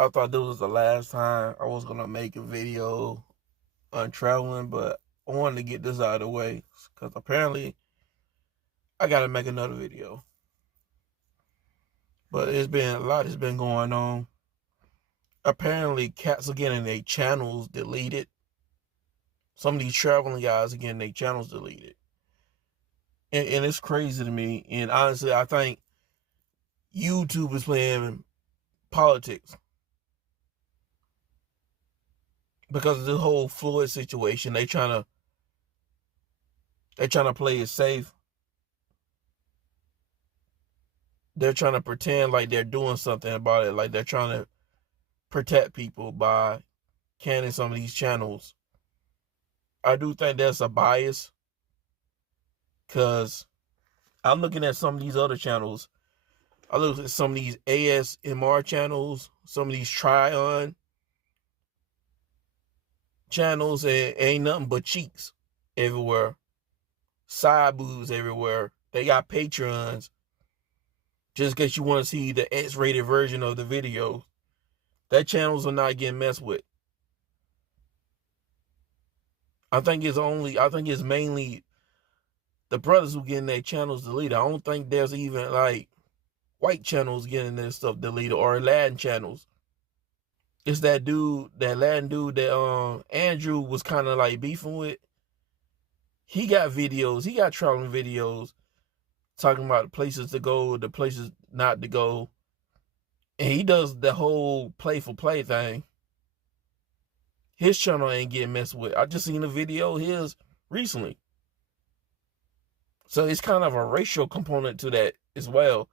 I thought this was the last time I was gonna make a video on traveling, but I wanted to get this out of the way because apparently I gotta make another video. But it's been a lot has been going on. Apparently, cats are getting their channels deleted. Some of these traveling guys are getting their channels deleted, and it's crazy to me. And honestly, I think YouTube is playing politics because of this whole Floyd situation. They're trying to play it safe. They're trying to pretend like they're doing something about it, like they're trying to protect people by canning some of these channels. I do think there's a bias because I'm looking at some of these other channels. I look at some of these ASMR channels, some of these try-on channels, and ain't nothing but cheeks everywhere, side boobs everywhere. They got Patreons just in case you want to see the X-rated version of the video. That channels are not getting messed with. I think it's mainly the brothers who getting their channels deleted. I don't think there's even like white channels getting their stuff deleted or Latin channels. It's that Latin dude that Andrew was kind of like beefing with. He got traveling videos talking about the places to go, the places not to go. And he does the whole play for play thing. His channel ain't getting messed with. I just seen a video of his recently. So it's kind of a racial component to that as well.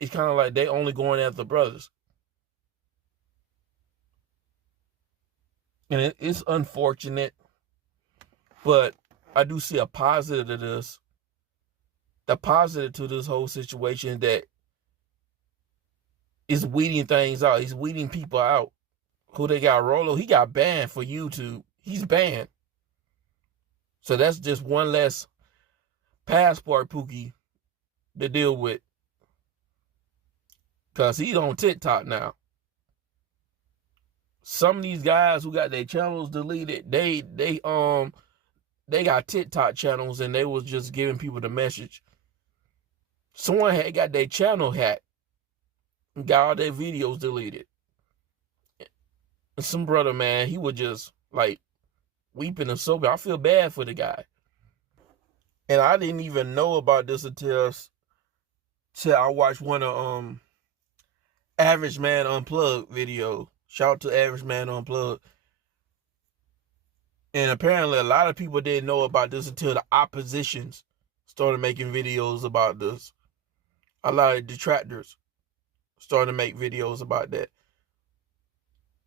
It's kind of like they only going after the brothers. And it's unfortunate, but I do see a positive to this. The positive to this whole situation that is weeding things out. He's weeding people out. Who they got? Rolo, he got banned for YouTube. He's banned. So that's just one less passport Pookie to deal with. Because he's on TikTok now. Some of these guys who got their channels deleted, they got TikTok channels and they was just giving people the message. Someone had got their channel hacked and got all their videos deleted. And some brother, man, he was just like weeping and sobbing. I feel bad for the guy. And I didn't even know about this until I watched one of Average Man Unplugged video. Shout out to Average Man Unplugged. And apparently a lot of people didn't know about this until the oppositions started making videos about this. A lot of detractors started to make videos about that.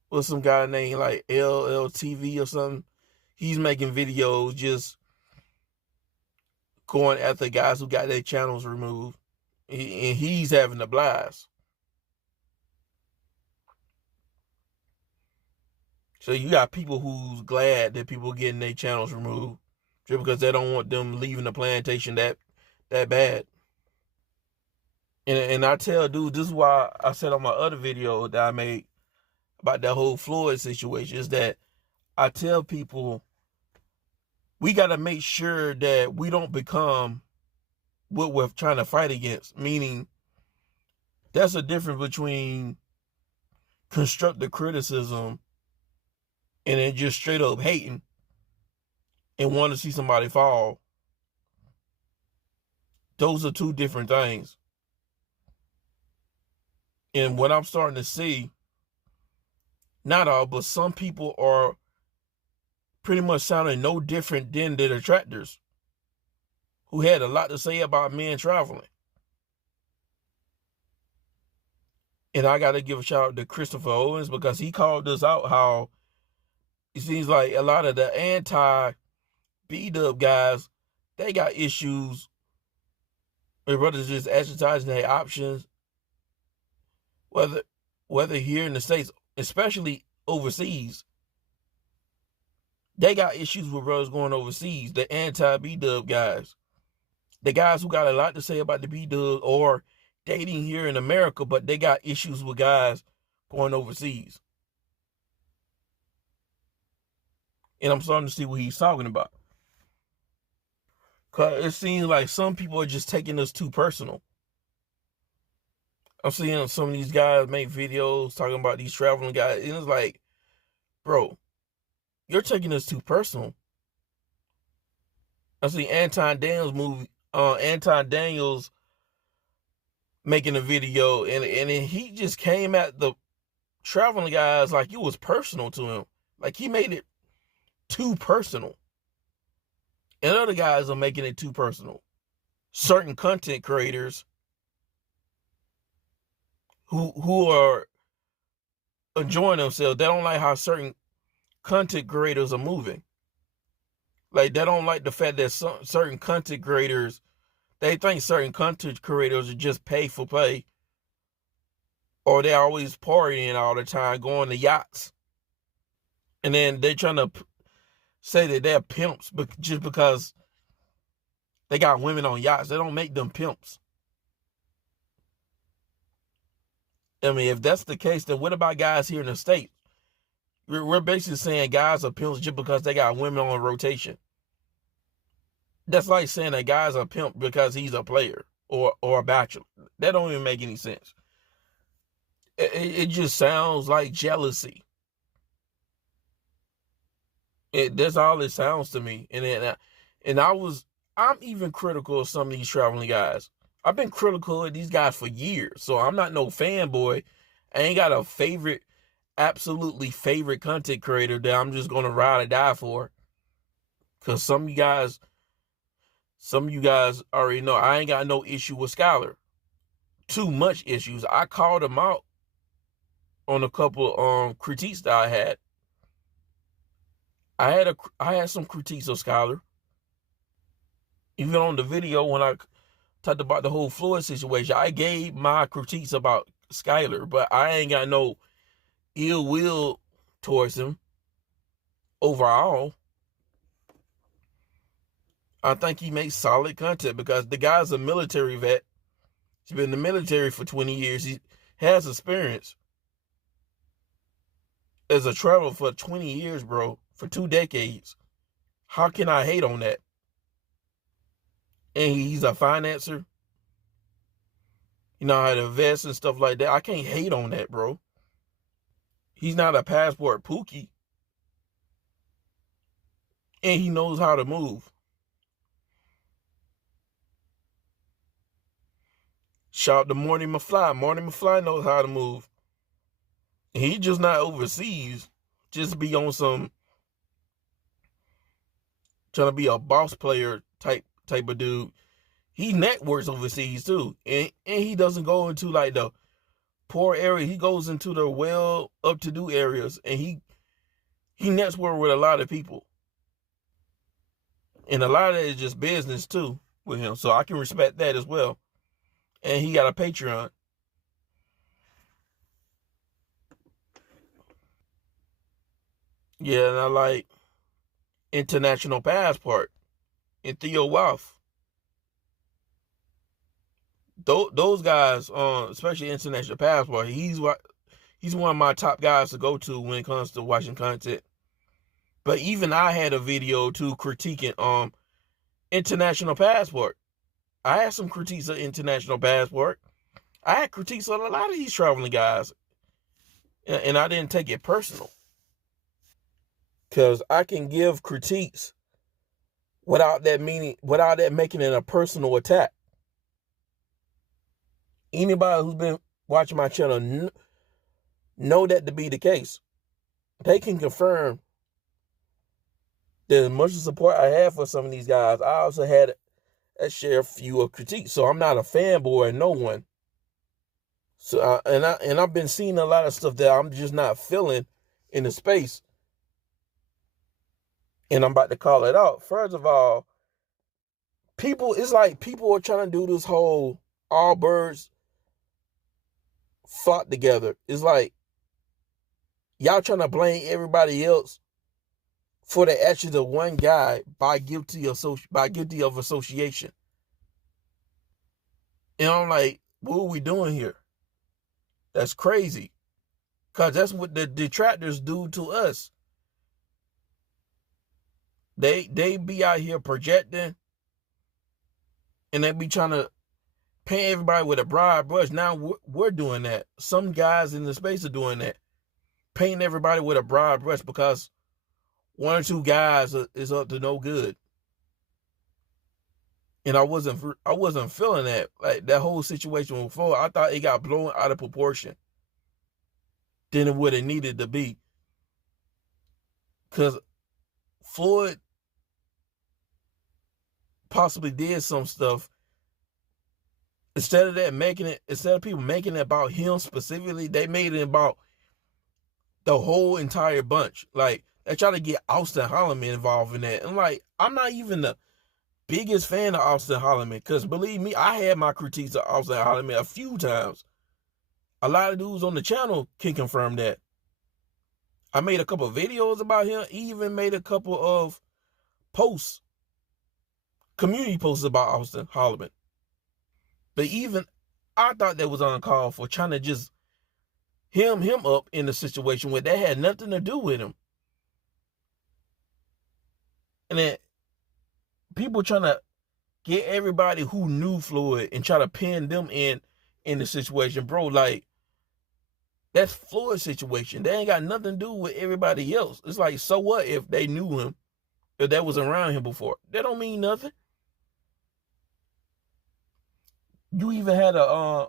Was some guy named like LLTV or something. He's making videos just going after guys who got their channels removed. And he's having a blast. So you got people who's glad that people getting their channels removed just because they don't want them leaving the plantation that bad. And I tell dude, this is why I said on my other video that I made about that whole Floyd situation, is that I tell people we got to make sure that we don't become what we're trying to fight against. Meaning, there's a difference between constructive criticism and then just straight up hating and want to see somebody fall. Those are two different things. And what I'm starting to see, not all, but some people are pretty much sounding no different than the detractors who had a lot to say about men traveling. And I got to give a shout out to Christopher Owens because he called us out how it seems like a lot of the anti-B-dub guys, they got issues with brothers just exercising their options, whether here in the States, especially overseas. They got issues with brothers going overseas, the anti-B-dub guys. The guys who got a lot to say about the B-dub or dating here in America, but they got issues with guys going overseas. And I'm starting to see what he's talking about. Because it seems like some people are just taking this too personal. I'm seeing some of these guys make videos talking about these traveling guys. And it's like, bro, you're taking this too personal. I see Anton Daniels making a video, and he just came at the traveling guys like it was personal to him. Like he made it too personal. And other guys are making it too personal. Certain content creators who are enjoying themselves, they don't like how certain content creators are moving. Like they don't like the fact that certain content creators, they think certain content creators are just pay for play, or they're always partying all the time, going to yachts, and then they're trying to say that they're pimps, but just because they got women on yachts, they don't make them pimps. I mean, if that's the case, then what about guys here in the States? We're basically saying guys are pimps just because they got women on rotation. That's like saying that guys are pimp because he's a player or a bachelor. That don't even make any sense. It just sounds like jealousy. That's all it sounds to me. I'm even critical of some of these traveling guys. I've been critical of these guys for years, so I'm not no fanboy. I ain't got a absolutely favorite content creator that I'm just gonna ride or die for. Cause some of you guys already know I ain't got no issue with Skylar. Too much issues. I called him out on a couple critiques that I had. I had some critiques of Skylar. Even on the video when I talked about the whole Floyd situation, I gave my critiques about Skylar, but I ain't got no ill will towards him overall. I think he makes solid content because the guy's a military vet. He's been in the military for 20 years. He has experience as a traveler for 20 years, bro, for 2 decades. How can I hate on that? And he's a financer. You know how to invest and stuff like that. I can't hate on that, bro. He's not a passport Pookie. And he knows how to move. Shout out to Morty McFly. Morty McFly knows how to move. He just not overseas. Just be on some trying to be a boss player type of dude. He networks overseas too. And he doesn't go into like the poor area. He goes into the well up to do areas, and he networks with a lot of people. And a lot of that is just business too with him. So I can respect that as well. And he got a Patreon. Yeah, and I like International Passport and Theo Wolf. Those guys, especially International Passport, he's one of my top guys to go to when it comes to watching content. But even I had a video too critiquing International Passport. I had some critiques of International Passport. I had critiques on a lot of these traveling guys, and I didn't take it personal because I can give critiques without that making it a personal attack. Anybody who's been watching my channel know that to be the case. They can confirm that as much support I have for some of these guys, I also had a share few of critiques. So I'm not a fanboy of no one. So and I've been seeing a lot of stuff that I'm just not feeling in the space. And I'm about to call it out. First of all, it's like people are trying to do this whole all birds flock together. It's like y'all trying to blame everybody else for the actions of one guy by guilty of association. And I'm like, what are we doing here? That's crazy. Because that's what the detractors do to us. They be out here projecting, and they be trying to paint everybody with a broad brush. Now we're doing that. Some guys in the space are doing that. Painting everybody with a broad brush because one or two guys is up to no good. And I wasn't feeling that. Like that whole situation with Floyd, I thought it got blown out of proportion than it would have needed to be. Because Floyd possibly did some stuff. Instead of people making it about him specifically, they made it about the whole entire bunch. Like, they try to get Austin Holloman involved in that. And like, I'm not even the biggest fan of Austin Holloman, because believe me, I had my critiques of Austin Holloman a few times. A lot of dudes on the channel can confirm that. I made a couple of videos about him, even made a couple of posts, community posts about Austin Holloman. But even I thought that was uncalled for, trying to just hem him up in a situation where that had nothing to do with him. And then people trying to get everybody who knew Floyd and try to pin them in the situation. Bro, like, that's Floyd's situation. They ain't got nothing to do with everybody else. It's like, so what if they knew him, if that was around him before? That don't mean nothing. You even had a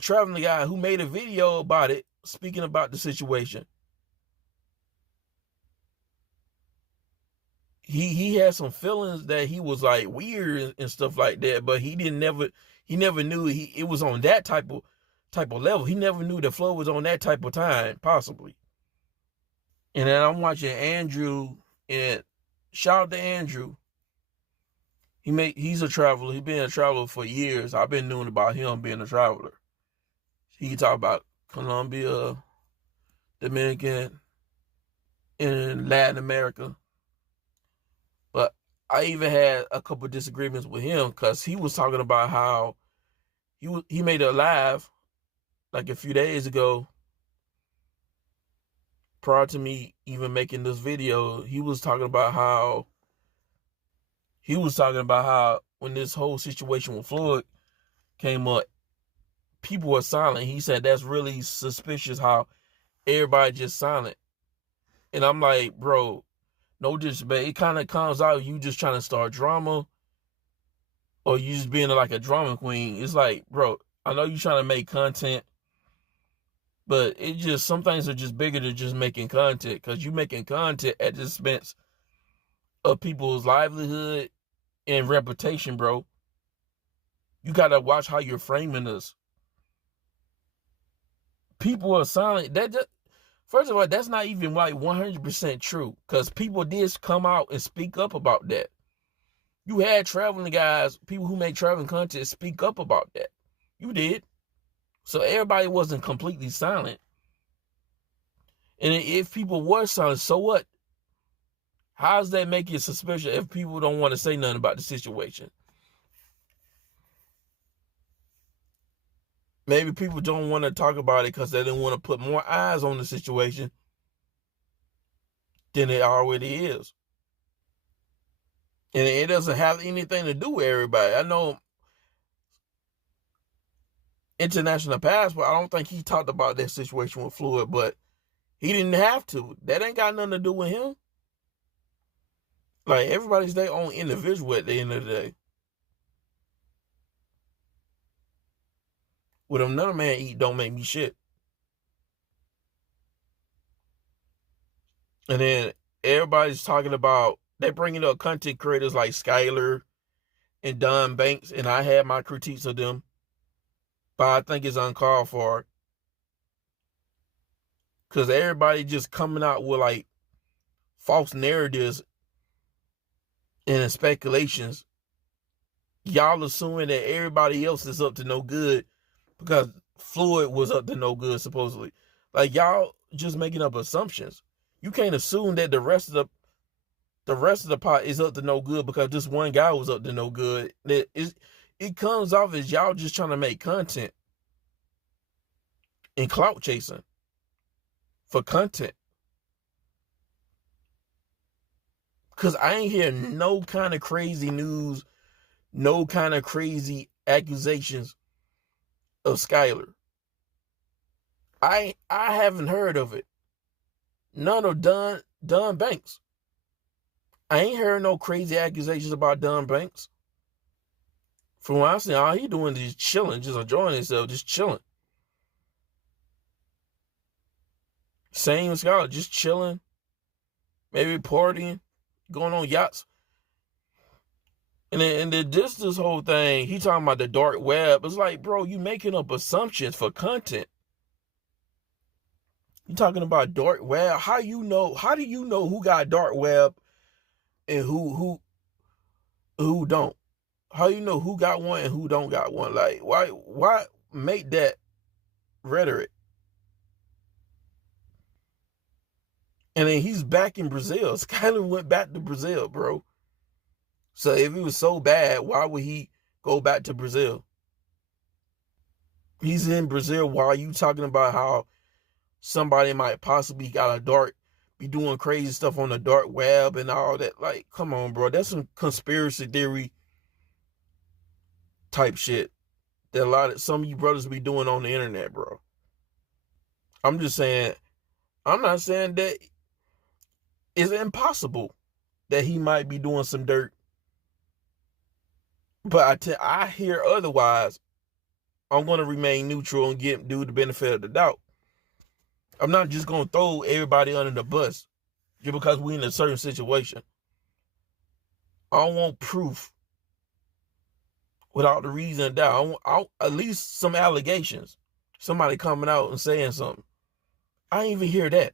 traveling guy who made a video about it, speaking about the situation. He had some feelings that he was like weird and stuff like that, but he never knew it was on that type of level. He never knew the flow was on that type of time, possibly. And then I'm watching Andrew, and shout out to Andrew. He's a traveler. He's been a traveler for years. I've been knowing about him being a traveler. He talk about Colombia, Dominican, and Latin America. But I even had a couple of disagreements with him, because he was talking about how he made a live like a few days ago, prior to me even making this video. He was talking about how when this whole situation with Floyd came up, people were silent. He said that's really suspicious how everybody just silent. And I'm like, bro, no disrespect. It kind of comes out you just trying to start drama, or you just being like a drama queen. It's like, bro, I know you're trying to make content, but it just, some things are just bigger than just making content, because you making content at the expense of people's livelihood and reputation, bro. You got to watch how you're framing this. People are silent. First of all, that's not even like 100% true, because people did come out and speak up about that. You had traveling guys, people who make traveling content, speak up about that. You did. So everybody wasn't completely silent. And if people were silent, so what? How does that make it suspicious if people don't want to say nothing about the situation? Maybe people don't want to talk about it because they didn't want to put more eyes on the situation than it already is. And it doesn't have anything to do with everybody. I know International Passport, I don't think he talked about that situation with Floyd, but he didn't have to. That ain't got nothing to do with him. Like, everybody's their own individual at the end of the day. What another man eat don't make me shit. And then everybody's talking about, they're bringing up content creators like Skylar and Don Banks, and I had my critiques of them, but I think it's uncalled for, because everybody just coming out with like false narratives and speculations. Y'all assuming that everybody else is up to no good because Floyd was up to no good, supposedly. Like, y'all just making up assumptions. You can't assume that the rest of the pot is up to no good because this one guy was up to no good. It comes off as y'all just trying to make content and clout chasing. for content. Because I ain't hear no kind of crazy news, no kind of crazy accusations of Skylar. I haven't heard of it. None of Don Banks. I ain't heard no crazy accusations about Don Banks. From what I've seen, all he doing is just chilling, just enjoying himself, just chilling. Same with Skylar, just chilling, maybe partying, going on yachts. And then this whole thing, he talking about the dark web. It's like, bro, you making up assumptions for content. You talking about dark web? How do you know who got dark web and who don't? How you know who got one and who don't got one? Like, why make that rhetoric? And then he's back in Brazil. Skylar went back to Brazil, bro. So if it was so bad, why would he go back to Brazil? He's in Brazil while you talking about how somebody might possibly be doing crazy stuff on the dark web and all that. Like, come on, bro. That's some conspiracy theory type shit that some of you brothers be doing on the internet, bro. I'm just saying, I'm not saying that it's impossible that he might be doing some dirt. But I hear otherwise. I'm going to remain neutral and do the benefit of the doubt. I'm not just going to throw everybody under the bus just because we're in a certain situation. I don't want proof without the reason and doubt. I at least some allegations. Somebody coming out and saying something. I ain't even hear that.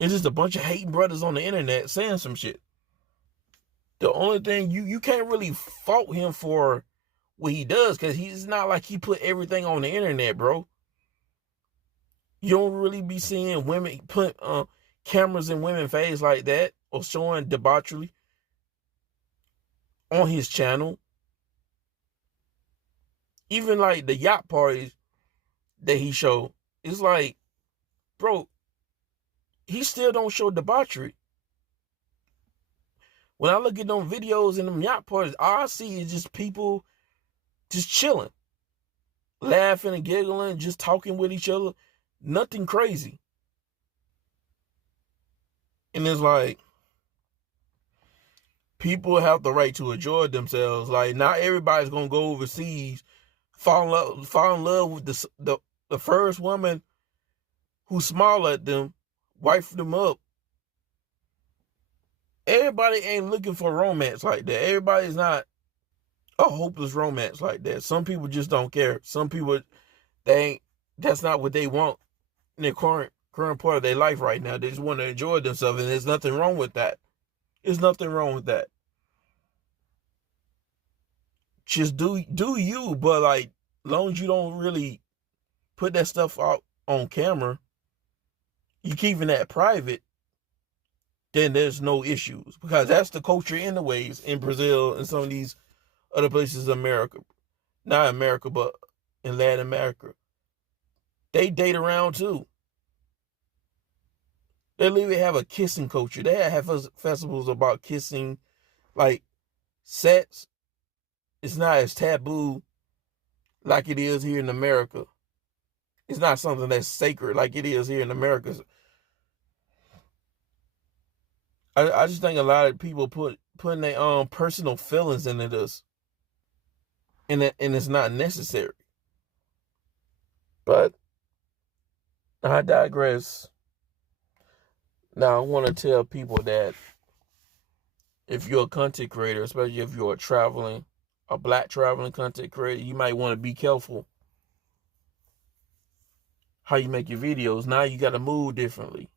It's just a bunch of hating brothers on the internet saying some shit. The only thing you can't really fault him for what he does, because he's not like he put everything on the internet, bro. You don't really be seeing women put cameras in women's face like that or showing debauchery on his channel. Even like the yacht parties that he showed, it's like, bro, he still don't show debauchery. When I look at them videos in them yacht parties, all I see is just people just chilling, laughing and giggling, just talking with each other. Nothing crazy. And it's like, people have the right to enjoy themselves. Like, not everybody's gonna go overseas, fall in love with the first woman who smiled at them, wife them up. Everybody ain't looking for romance like that. Everybody's not a hopeless romance like that. Some people just don't care. Some people, that's not what they want in their current part of their life right now. They just want to enjoy themselves, and there's nothing wrong with that. There's nothing wrong with that. Just do you, but like, as long as you don't really put that stuff out on camera, you keeping that private, then there's no issues, because that's the culture anyways in Brazil and some of these other places in America. Not America, but in Latin America. They date around too. They literally have a kissing culture. They have festivals about kissing, like sex. It's not as taboo like it is here in America. It's not something that's sacred like it is here in America. I just think a lot of people putting their own personal feelings into this, and it's not necessary. But I digress. Now I want to tell people that if you're a content creator, especially if you're a black traveling content creator, you might want to be careful how you make your videos. Now you got to move differently.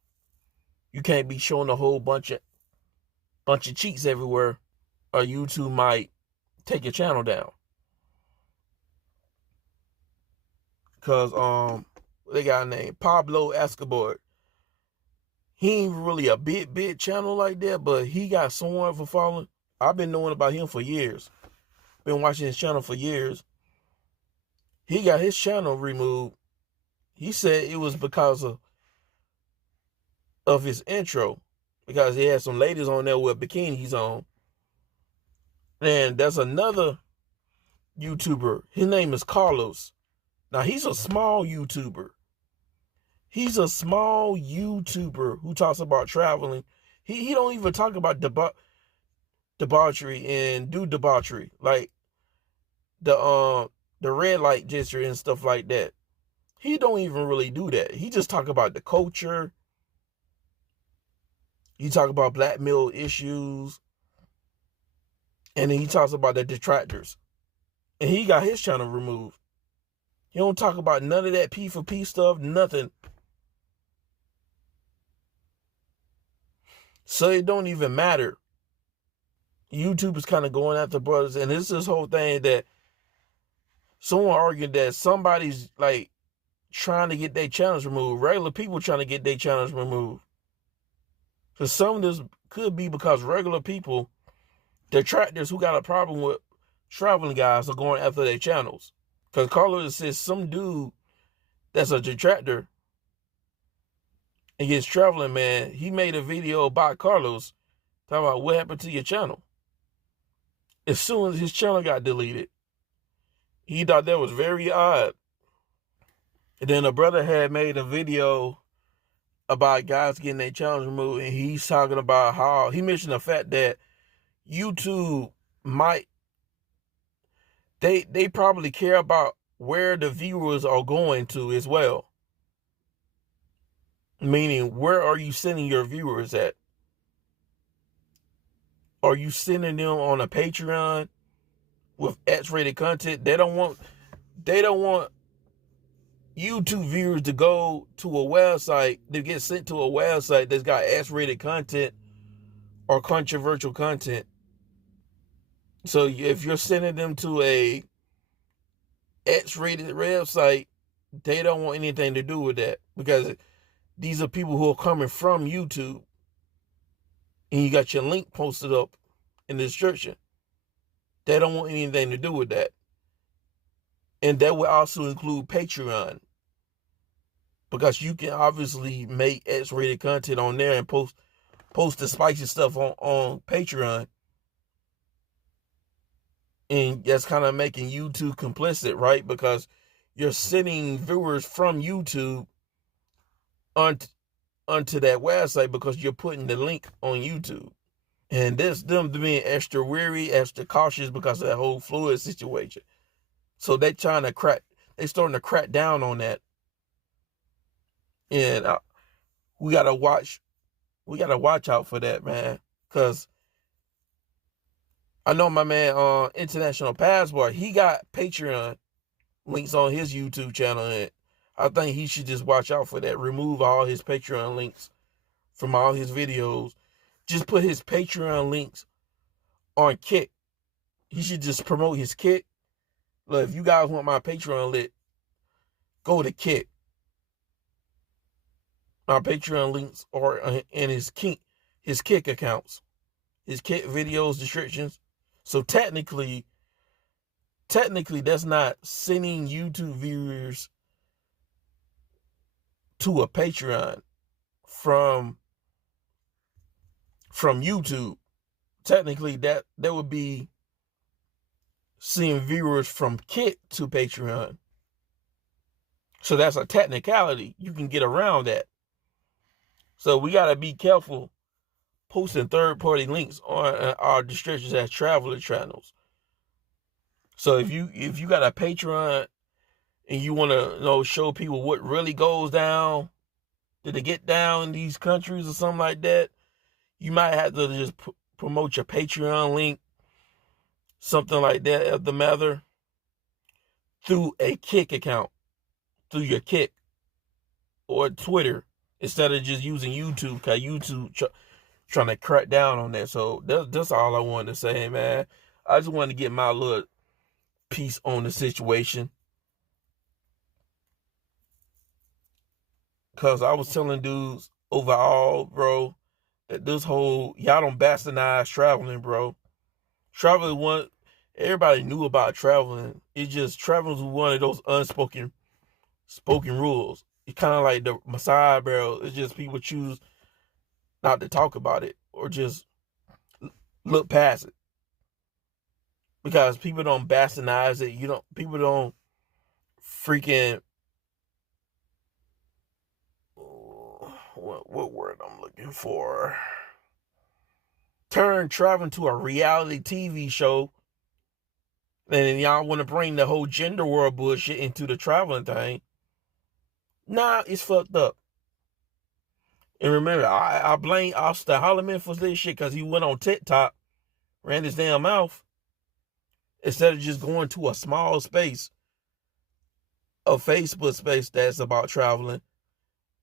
You can't be showing a whole bunch of cheats everywhere, or YouTube might take your channel down. Cause they got a name, Pablo Escobar. He ain't really a big channel like that, but he got someone for following. I've been knowing about him for years. Been watching his channel for years. He got his channel removed. He said it was because of of his intro because he had some ladies on there with bikinis on. And there's another YouTuber. His name is Carlos. Now, he's a small YouTuber. He's a small YouTuber who talks about traveling. He don't even talk about debauchery and do debauchery. Like the red light district and stuff like that. He don't even really do that. He just talk about the culture. He talk about black male issues. And then he talks about the detractors. And he got his channel removed. He don't talk about none of that P for P stuff, nothing. So it don't even matter. YouTube is kind of going after brothers. And it's this whole thing that someone argued that somebody's like trying to get their channels removed. Regular people trying to get their channels removed. So some of this could be because regular people, detractors who got a problem with traveling guys, are going after their channels. Because Carlos says some dude that's a detractor against traveling, man, he made a video about Carlos talking about what happened to your channel. As soon as his channel got deleted, he thought that was very odd. And then a brother had made a video about guys getting their channels removed, and he's talking about how he mentioned the fact that YouTube might, they probably care about where the viewers are going to as well. Meaning, where are you sending your viewers at? Are you sending them on a Patreon with X-rated content? They don't want YouTube viewers to go to a website, to get sent to a website that's got X-rated content or controversial content. So if you're sending them to a X-rated website, they don't want anything to do with that, because these are people who are coming from YouTube, and you got your link posted up in the description. They don't want anything to do with that. And that would also include Patreon, because you can obviously make X-rated content on there and post the spicy stuff on Patreon. And that's kind of making YouTube complicit, right? Because you're sending viewers from YouTube onto that website because you're putting the link on YouTube. And this them being extra wary, extra cautious because of that whole fluid situation. So they're starting to crack down on that. And we gotta watch out for that, man. Cause I know my man International Passport, he got Patreon links on his YouTube channel, and I think he should just watch out for that. Remove all his Patreon links from all his videos. Just put his Patreon links on Kick. He should just promote his Kick. Look, if you guys want my Patreon lit, go to Kick. My Patreon links are in his Kick accounts, his Kick videos, descriptions. So technically, that's not sending YouTube viewers to a Patreon from YouTube. Technically, that would be seeing viewers from Kick to Patreon. So that's a technicality. You can get around that. So we got to be careful posting third-party links on our descriptions as traveler channels. So if you got a Patreon and you want to show people what really goes down, did they get down in these countries or something like that, you might have to just promote your Patreon link, something like that of the matter, through a Kick account, through your Kick or Twitter, instead of just using YouTube, because YouTube trying to crack down on that. So that's all I wanted to say, man. I just wanted to get my little piece on the situation. Because I was telling dudes overall, bro, that this whole, y'all don't bastardize traveling, bro. Traveling, everybody knew about traveling. It's just traveling was one of those spoken rules. It's kind of like the Messiah barrel. It's just people choose not to talk about it or just look past it. Because people don't bastardize it. People don't freaking, what word I'm looking for? Turn traveling to a reality TV show. And then y'all want to bring the whole gender war bullshit into the traveling thing. Nah, it's fucked up. And remember, I blame Austin Holloman for this shit because he went on TikTok, ran his damn mouth, instead of just going to a small space, a Facebook space that's about traveling,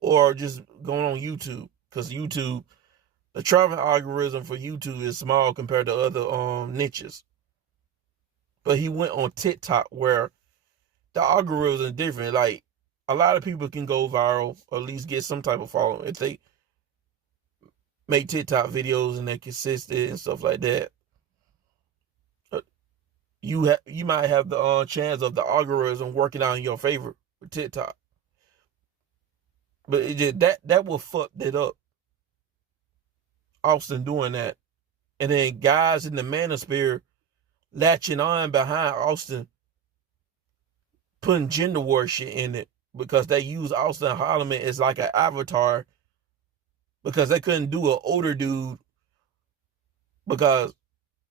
or just going on YouTube. Because YouTube, the traveling algorithm for YouTube is small compared to other niches. But he went on TikTok where the algorithm is different. Like, a lot of people can go viral or at least get some type of following if they make TikTok videos and they're consistent and stuff like that. You might have the chance of the algorithm working out in your favor with TikTok. But it just, that will fuck that up. Austin doing that. And then guys in the manosphere latching on behind Austin, putting gender war shit in it because they use Austin Holloman as like an avatar because they couldn't do an older dude because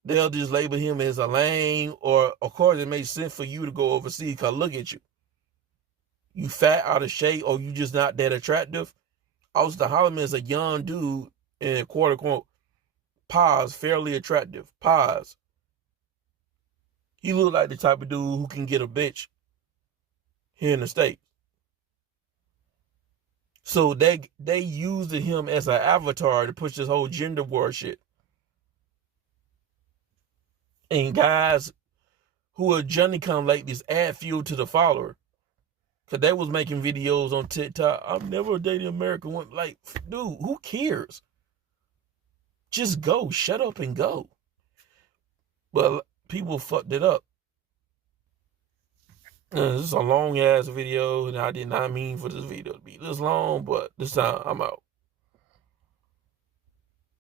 they'll just label him as a lame, or of course it makes sense for you to go overseas because look at you. You fat, out of shape, or you just not that attractive. Austin Holloman is a young dude and quote unquote pause, fairly attractive. Pause. He look like the type of dude who can get a bitch here in the States. So they used him as an avatar to push this whole gender war shit. And guys who are Johnny come latelys add fuel to the follower. Cause they was making videos on TikTok. I'm never dating American woman. Like, dude, who cares? Just go. Shut up and go. But people fucked it up. This is a long ass video, and I did not mean for this video to be this long, but this time I'm out.